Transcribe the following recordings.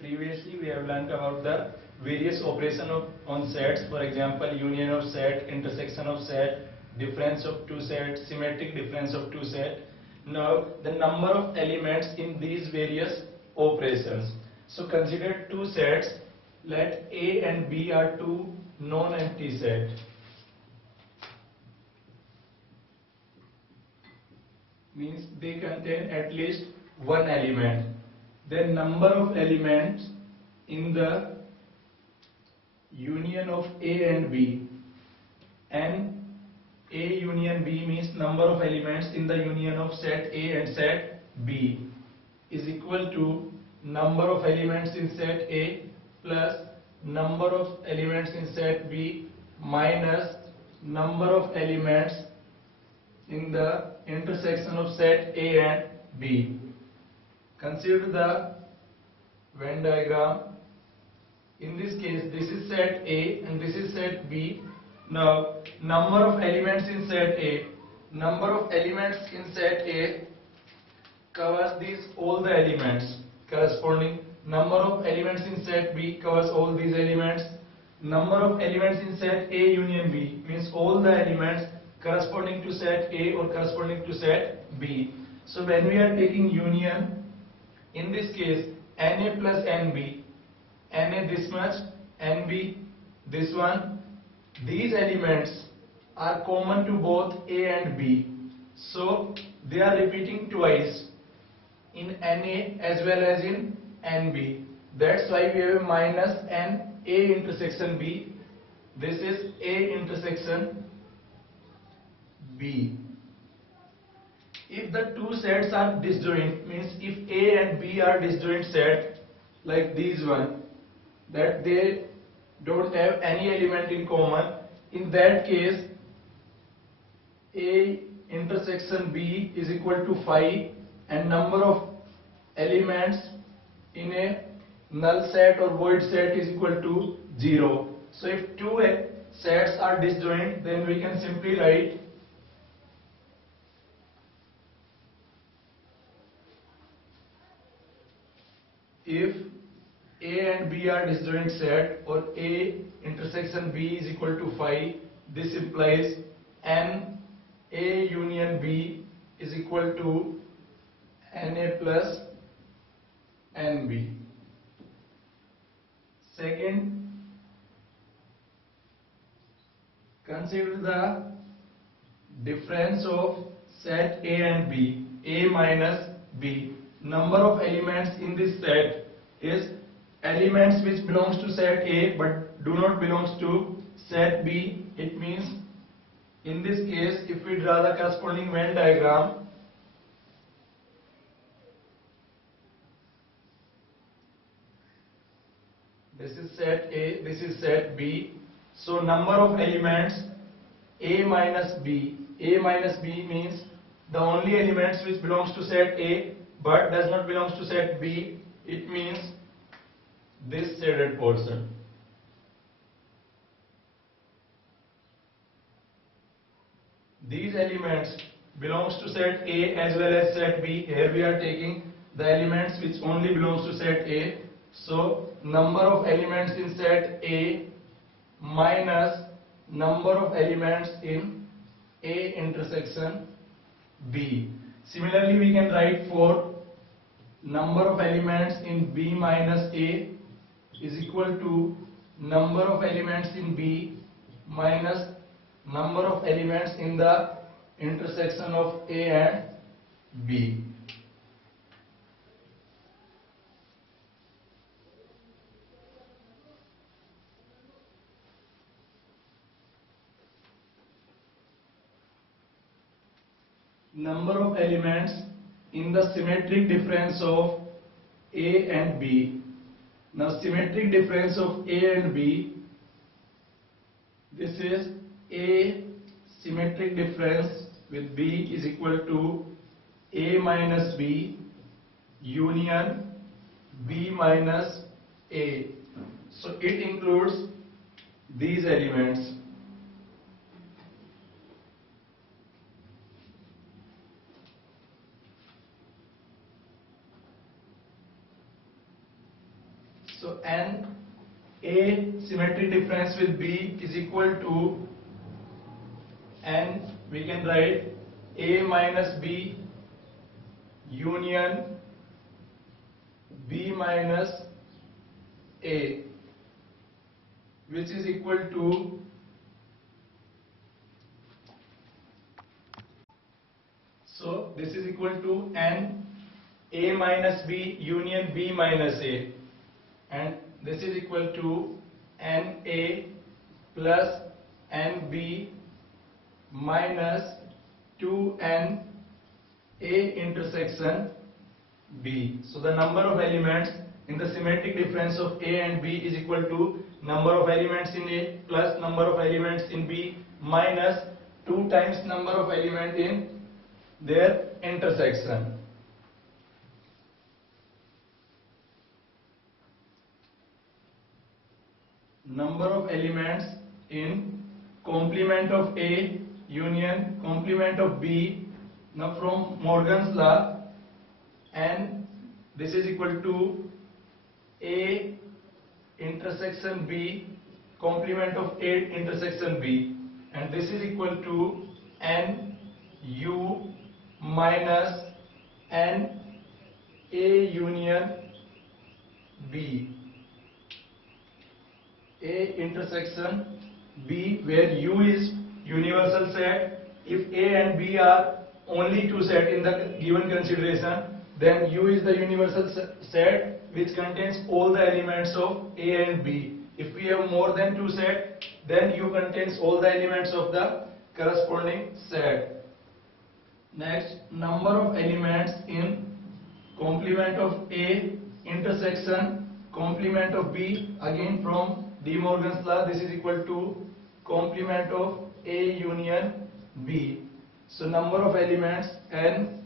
Previously, we have learnt about the various operation on sets. For example, union of set, intersection of set, difference of two sets, symmetric difference of two sets. Now, the number of elements in these various operations. So, consider two sets. Let A and B are two non-empty sets. Means they contain at least one element. Then number of elements in the union of A and B, and A union B means number of elements in the union of set A and set B is equal to number of elements in set A plus number of elements in set B minus number of elements in the intersection of set A and B. Consider the Venn diagram. In this case, this is set A and this is set B. Now, number of elements in set A. Number of elements in set A covers these all the elements corresponding. Number of elements in set B covers all these elements. Number of elements in set A union B means all the elements corresponding to set A or corresponding to set B. So when we are taking union, in this case Na plus Nb, Na this much, Nb this one, these elements are common to both A and B. So they are repeating twice in Na as well as in Nb. That's why we have a minus Na intersection B. This is A intersection B. If the two sets are disjoint, means if A and B are disjoint set like these one, that they don't have any element in common, in that case A intersection B is equal to phi and number of elements in a null set or void set is equal to 0. So if two sets are disjoint, then we can simply write if A and B are disjoint set or A intersection B is equal to phi, this implies N A union B is equal to Na plus Nb. Second, consider the difference of set A and B, A minus B. Number of elements in this set is elements which belongs to set A but do not belongs to set B. It means in this case, if we draw the corresponding Venn diagram, this is set A, this is set B. So number of elements A minus B. A minus B means the only elements which belongs to set A but does not belongs to set B. It means this shaded portion. These elements belongs to set A as well as set B. Here we are taking the elements which only belongs to set A. So number of elements in set A minus number of elements in A intersection B. Similarly, we can write for number of elements in B minus A is equal to number of elements in B minus number of elements in the intersection of A and B. Number of elements in the symmetric difference of A and B. Now symmetric difference of A and B, this is A symmetric difference with B is equal to A minus B union B minus A. So it includes these elements. So n A symmetric difference with B is equal to n, we can write A minus B union B minus A, which is equal to this is equal to n A minus B union B minus A, and this is equal to n A plus n B minus 2n A intersection B. So the number of elements in the symmetric difference of A and B is equal to number of elements in A plus number of elements in B minus 2 times number of elements in their intersection. Number of elements in complement of A union complement of B. Now from Morgan's law, and this is equal to A intersection B complement of A intersection B, and this is equal to n U minus n A union B, A intersection B, where U is universal set. If A and B are only two sets in the given consideration, then U is the universal set which contains all the elements of A and B. If we have more than two sets, then U contains all the elements of the corresponding set. Next, number of elements in complement of A intersection complement of B, again from De Morgan's law, this is equal to complement of A union B. So number of elements n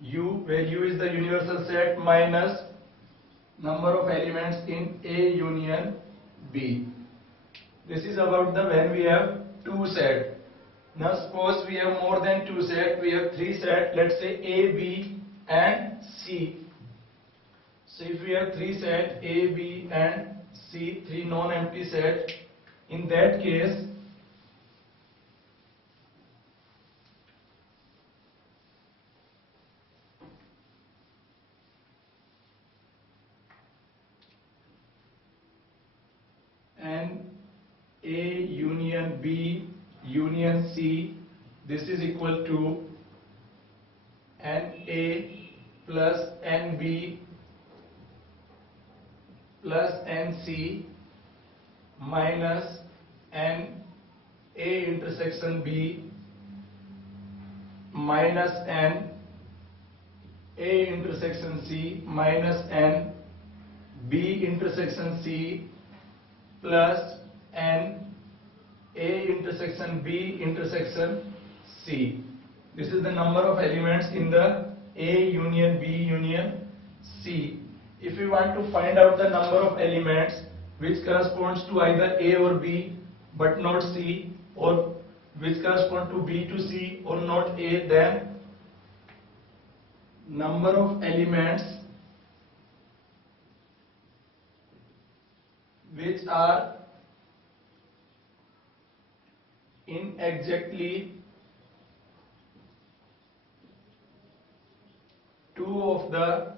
U, where U is the universal set, minus number of elements in A union B. This is about the when we have two sets. Now suppose we have more than two sets, we have three sets, let's say A, B and C. So if we have three sets A, B and C, three non-empty sets, in that case and A union B union C, this is equal to NA plus NB plus NC minus NA intersection B minus N A intersection C minus N B intersection C plus N A intersection B intersection C. This is the number of elements in the A union B union C. If we want to find out the number of elements which corresponds to either A or B but not C, or which correspond to B to C or not A, then number of elements which are in exactly two of the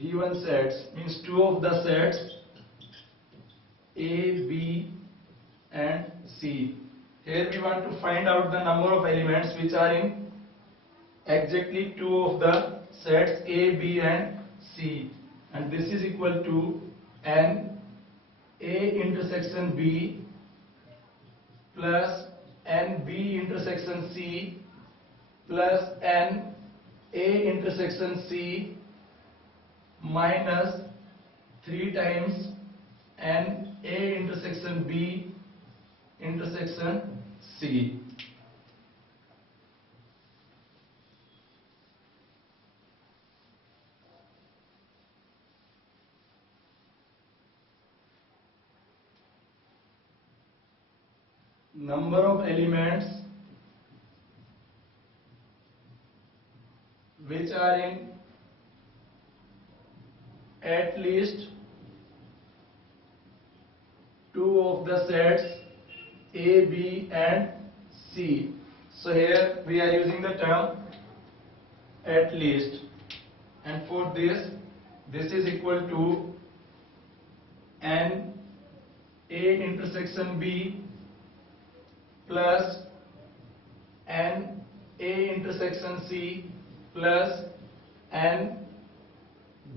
given sets, means two of the sets A, B and C. Here we want to find out the number of elements which are in exactly two of the sets A, B and C, and this is equal to N A intersection B plus N B intersection C plus N A intersection C minus 3 times N A intersection B intersection C. Number of elements which are in at least two of the sets A, B and C. So here we are using the term at least, and for this is equal to n A intersection B plus n A intersection C plus n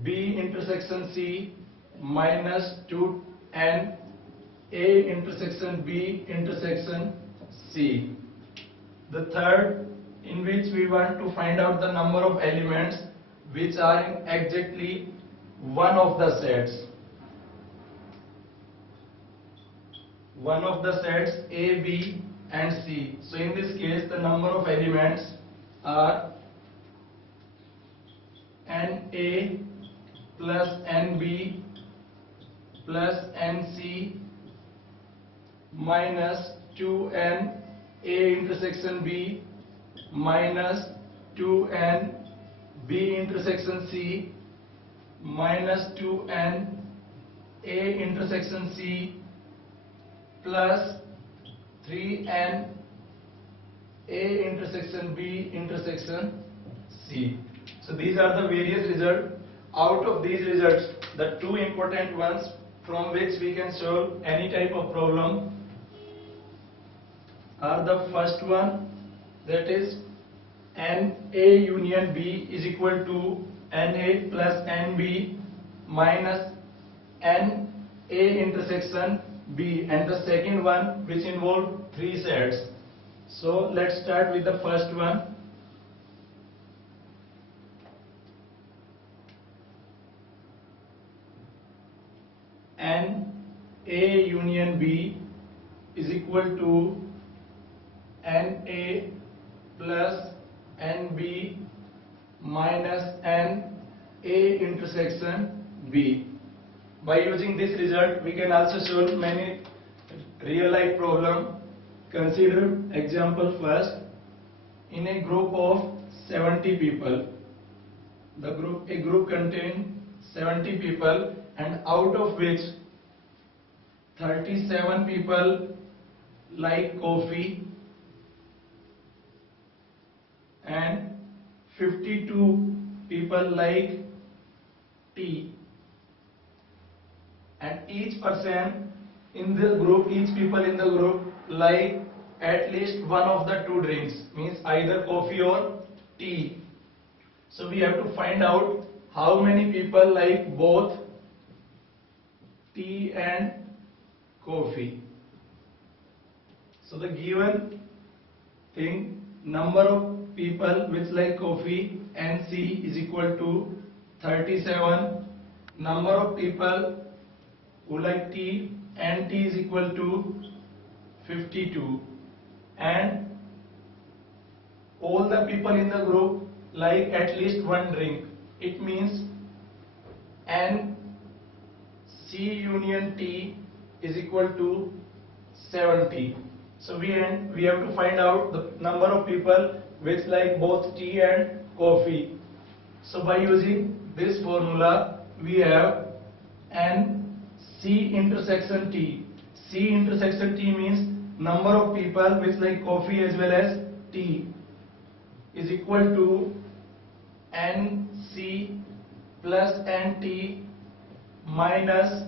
B intersection C minus 2n A intersection B intersection C. The third, in which we want to find out the number of elements which are in exactly one of the sets. One of the sets A, B and C. So in this case the number of elements are NA plus NB plus NC minus 2n A intersection B minus 2n B intersection C minus 2n A intersection C plus 3n A intersection B intersection C. So these are the various results. Out of these results, the two important ones from which we can solve any type of problem are the first one, that is NA union B is equal to NA plus NB minus NA intersection B, and the second one which involve three sets. So let's start with the first one. NA union B is equal to NA plus NB minus NA intersection B. By using this result, we can also solve many real life problems. Consider example first. In a group of 70 people, a group contains 70 people, and out of which 37 people like coffee and 52 people like tea, and each person in the group, each people in the group like at least one of the two drinks, means either coffee or tea. So we have to find out how many people like both tea and coffee. So the given thing, number of people which like coffee NC is equal to 37, number of people who like tea NT is equal to 52, and all the people in the group like at least one drink. It means NC union T is equal to 70. So we have to find out the number of people which like both tea and coffee. So by using this formula, we have NC intersection T. C intersection T means number of people which like coffee as well as tea is equal to NC plus NT minus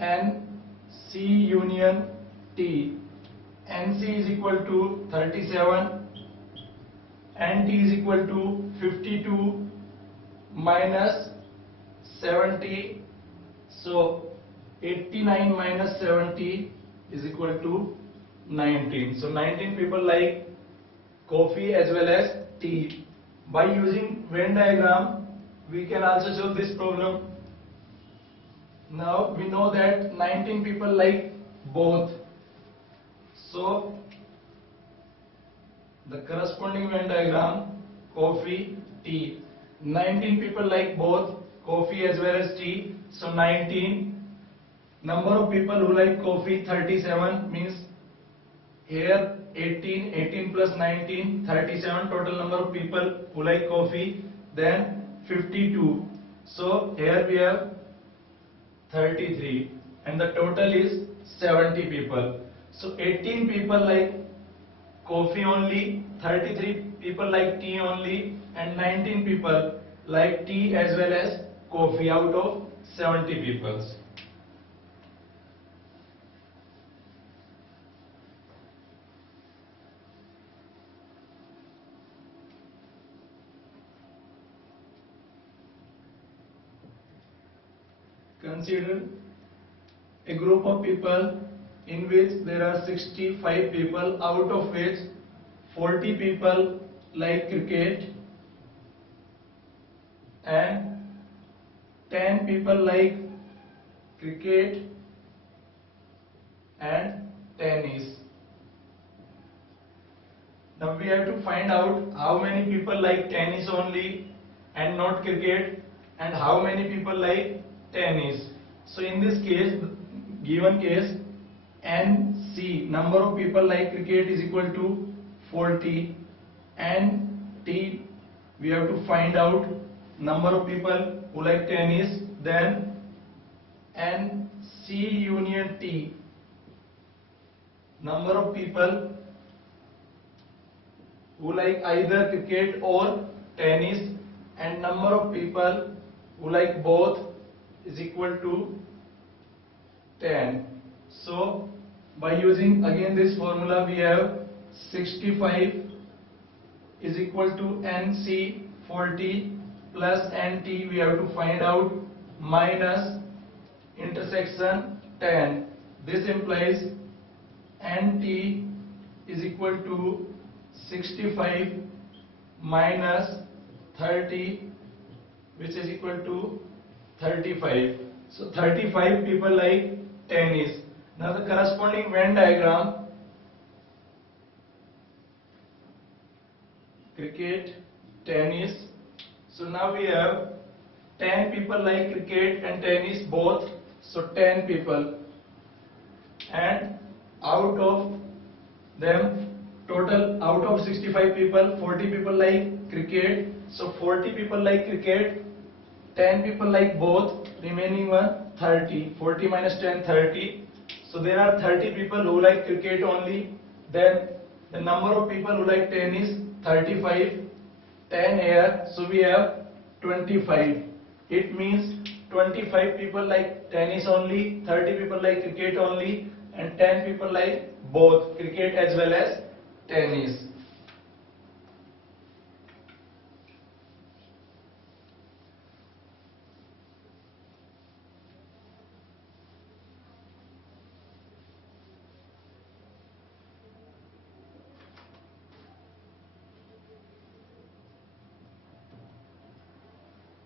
NC union T. NC is equal to 37, NT is equal to 52 minus 70. So 89 minus 70 is equal to 19. So 19 people like coffee as well as tea. By using Venn diagram, we can also solve this problem. Now we know that 19 people like both. So the corresponding Venn diagram, coffee, tea. 19 people like both coffee as well as tea. So 19. Number of people who like coffee 37, means here 18 plus 19, 37 total number of people who like coffee. Then 52. So here we have 33 and the total is 70 people. So 18 people like coffee only, 33 people like tea only, and 19 people like tea as well as coffee out of 70 people. Consider a group of people in which there are 65 people, out of which 40 people like cricket and 10 people like cricket and tennis. Now we have to find out how many people like tennis only and not cricket, and how many people like tennis. So in this case, given case, NC, number of people like cricket, is equal to 40, and T, we have to find out number of people who like tennis, then NC union T, number of people who like either cricket or tennis, and number of people who like both is equal to 10. So by using again this formula, we have 65 is equal to NC 40 plus NT, we have to find out, minus intersection 10. This implies NT is equal to 65 minus 30, which is equal to 35. So 35 people like tennis. Now the corresponding Venn diagram, cricket, tennis. So now we have 10 people like cricket and tennis both, so 10 people, and out of them, total out of 65 people, 40 people like cricket, so 40 people like cricket, 10 people like both, remaining one 30, 40 minus 10, 30. So there are 30 people who like cricket only. Then the number of people who like tennis, 35, 10 here, so we have 25. It means 25 people like tennis only, 30 people like cricket only, and 10 people like both cricket as well as tennis.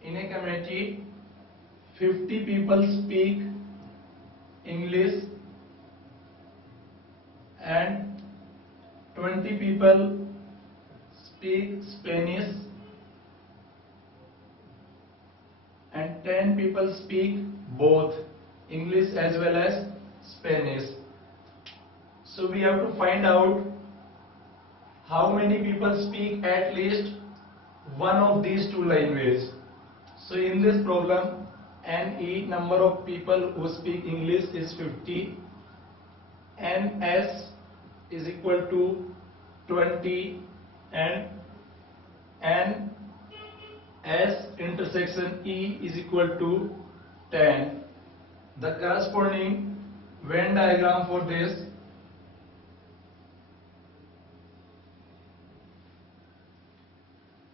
In a community, 50 people speak English and 20 people speak Spanish and 10 people speak both English as well as Spanish. So we have to find out how many people speak at least one of these two languages. So in this problem, NE, number of people who speak English, is 50, NS is equal to 20, and NS intersection E is equal to 10. The corresponding Venn diagram for this,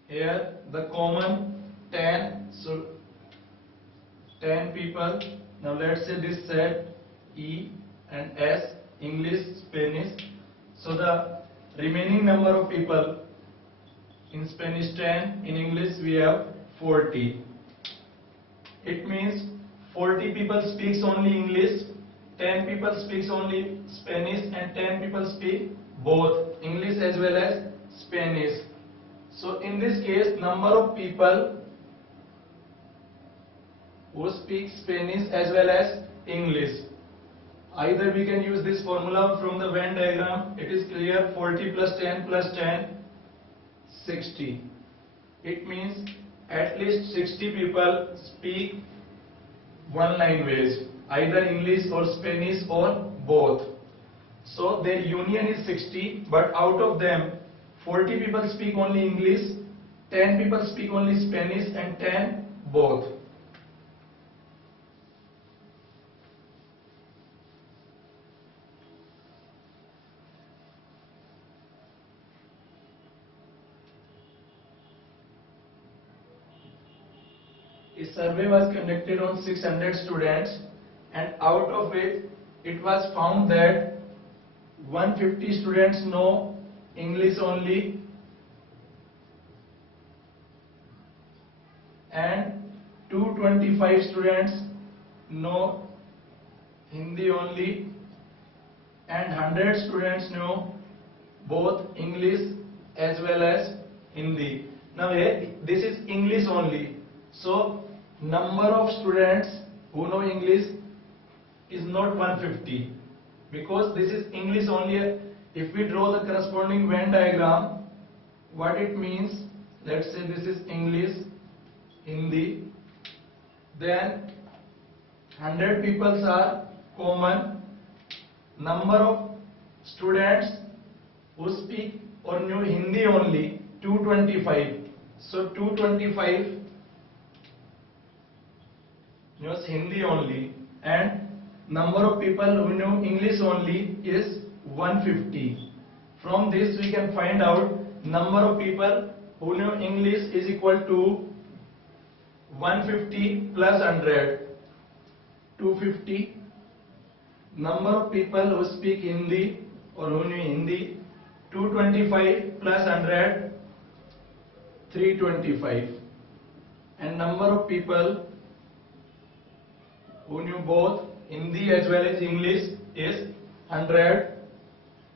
here the common 10, so 10 people. Now let's say this set E and S, English, Spanish. So the remaining number of people, in Spanish 10, in English we have 40. It means 40 people speaks only English, 10 people speaks only Spanish, and 10 people speak both English as well as Spanish. So in this case, number of people who speak Spanish as well as English, either we can use this formula from the Venn diagram. It is clear, 40 plus 10 plus 10, 60. It means at least 60 people speak one language, either English or Spanish or both. So their union is 60, but out of them 40 people speak only English, 10 people speak only Spanish, and 10 both. A survey was conducted on 600 students, and out of it was found that 150 students know English only and 225 students know Hindi only and 100 students know both English as well as Hindi. Now here this is English only, so number of students who know English is not 150 because this is English only. If we draw the corresponding Venn diagram, what it means, let's say this is English, Hindi, then 100 people are common, number of students who speak or know Hindi only 225, so 225 knows Hindi only, and number of people who know English only is 150. From this we can find out number of people who know English is equal to 150 plus 100, 250. Number of people who speak Hindi or who know Hindi, 225 plus 100, 325. And number of people who knew both Hindi as well as English is 100.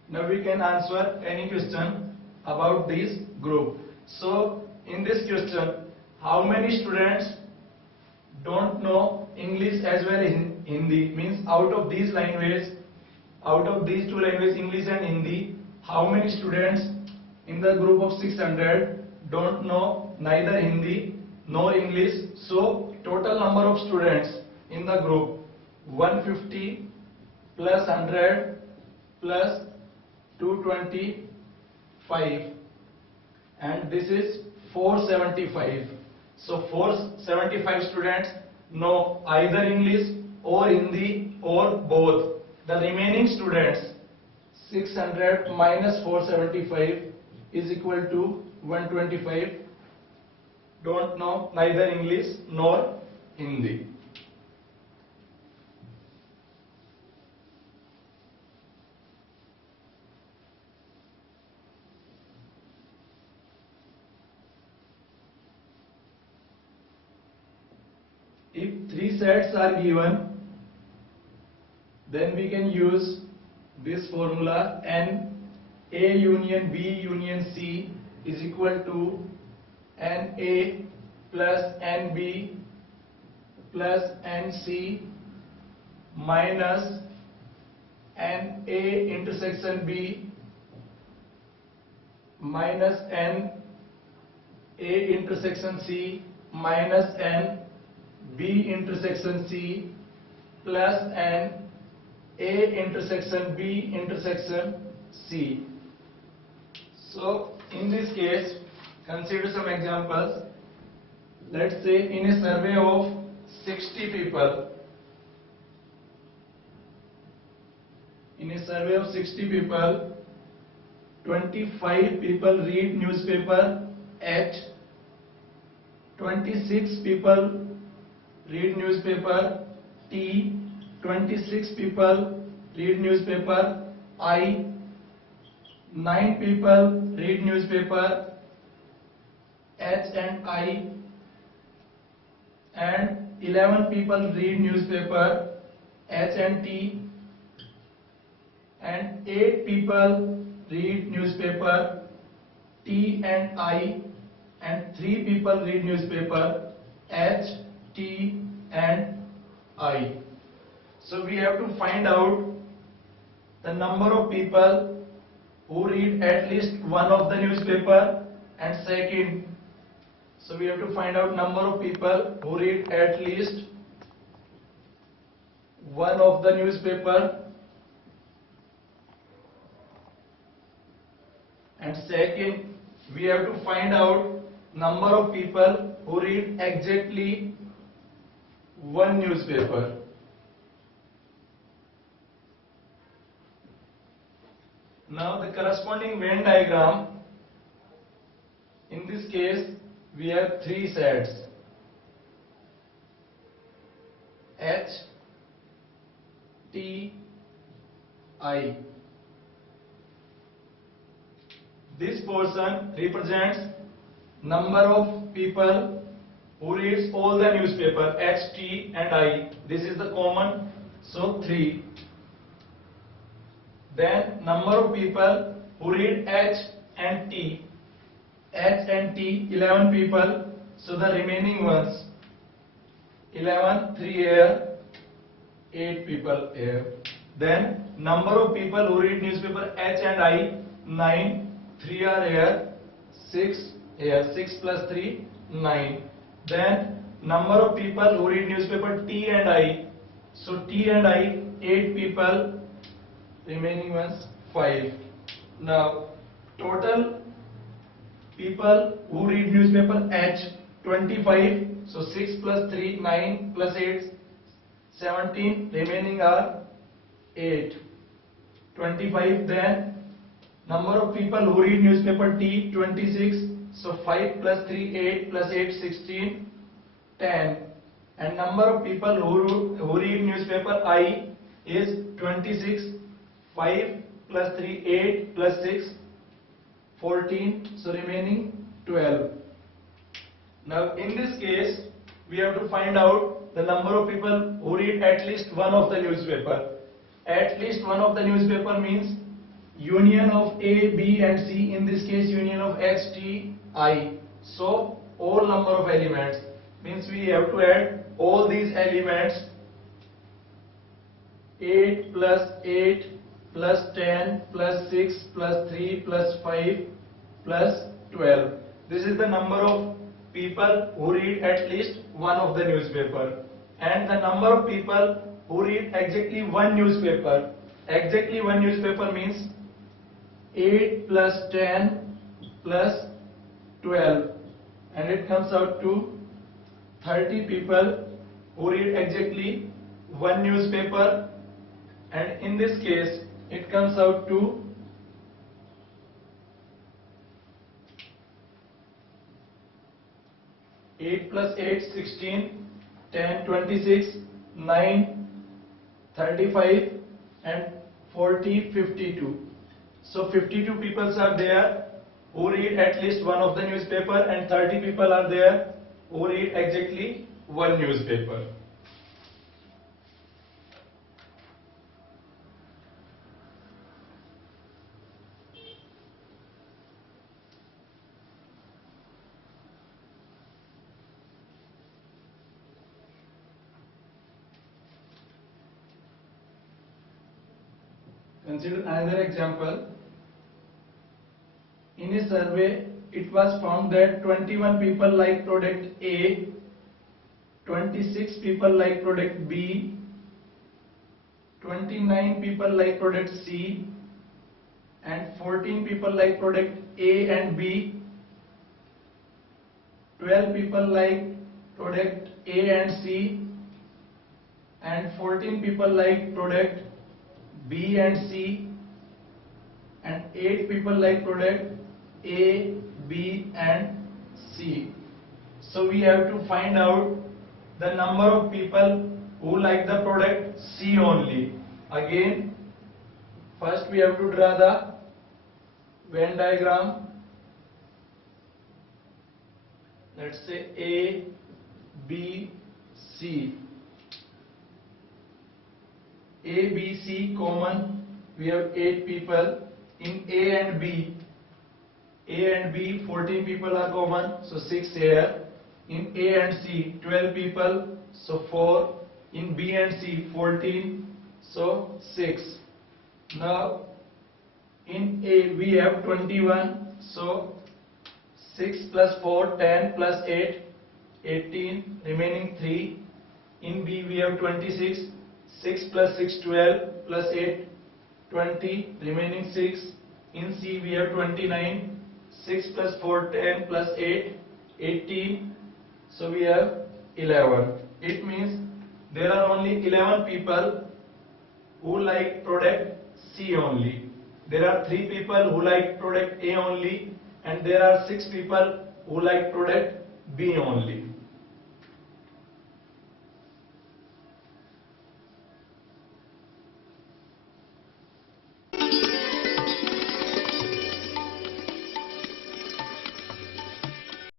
Now we can answer any question about this group. So in this question, how many students don't know English as well as Hindi? Means out of these languages, out of these two languages, English and Hindi, how many students in the group of 600 don't know neither Hindi nor English? So total number of students in the group 150 plus 100 plus 225, and this is 475. So 475 students know either English or Hindi or both. The remaining students, 600 minus 475 is equal to 125, don't know neither English nor Hindi. If three sets are given, then we can use this formula: N A union B union C is equal to NA plus NB plus NC minus NA intersection B minus NA intersection C minus N B intersection C plus N A intersection B intersection C. So in this case, consider some examples. Let's say in a survey of 60 people, in a survey of 60 people, 25 people read newspaper H, 26 people read newspaper T, 26 people read newspaper I, 9 people read newspaper H and I, and 11 people read newspaper H and T, and 8 people read newspaper T and I, and 3 people read newspaper H, T and I. So we have to find out the number of people who read at least one of the newspaper, and second, So we have to find out number of people who read at least one of the newspaper, and second we have to find out number of people who read exactly one newspaper. Now the corresponding Venn diagram, in this case we have three sets: H, T, I. This portion represents number of people who reads all the newspaper, H, T and I. This is the common, so 3. Then number of people who read H and T. H and T, 11 people, so the remaining ones, 11, 3 here, 8 people here. Then number of people who read newspaper H and I, 9, 3 are here, 6 here, 6 plus 3, 9. Then number of people who read newspaper T and I, so T and I, 8 people, remaining ones 5. Now total people who read newspaper H, 25, so 6 plus 3, 9 plus 8, 17, remaining are 8, 25. Then number of people who read newspaper T, 26, so 5 plus 3, 8 plus 8, 16, 10. And number of people who read newspaper I is 26, 5 plus 3, 8 plus 6, 14, so remaining 12. Now in this case we have to find out the number of people who read at least one of the newspaper. At least one of the newspaper means union of A, B and C, in this case union of H, T, I. So all number of elements, means we have to add all these elements, 8 plus 8 plus 10 plus 6 plus 3 plus 5 plus 12. This is the number of people who read at least one of the newspaper. And the number of people who read exactly one newspaper. Exactly one newspaper means 8 plus 10 plus 12, and it comes out to 30 people who read exactly one newspaper, and in this case it comes out to 8 plus 8, 16, 10, 26, 9, 35 and 40, 52. So 52 people are there who read at least one of the newspaper, and 30 people are there who read exactly one newspaper. Consider another example. In a survey, it was found that 21 people like product A, 26 people like product B, 29 people like product C, and 14 people like product A and B, 12 people like product A and C, and 14 people like product B and C, and 8 people like product A, B and C. So we have to find out the number of people who like the product C only. Again, first we have to draw the Venn diagram. Let's say A, B, C. A, B, C common, we have 8 people. In A and B, 14 people are common, so 6 here. In A and C, 12 people, so 4. In B and C, 14, so 6. Now in A we have 21, so 6 plus 4, 10 plus 8, 18, remaining 3. In B we have 26, 6 plus 6, 12 plus 8, 20, remaining 6. In C we have 29, 6 plus 4, 10 plus 8, 18, so we have 11. It means there are only 11 people who like product C only. There are 3 people who like product A only, and there are 6 people who like product B only.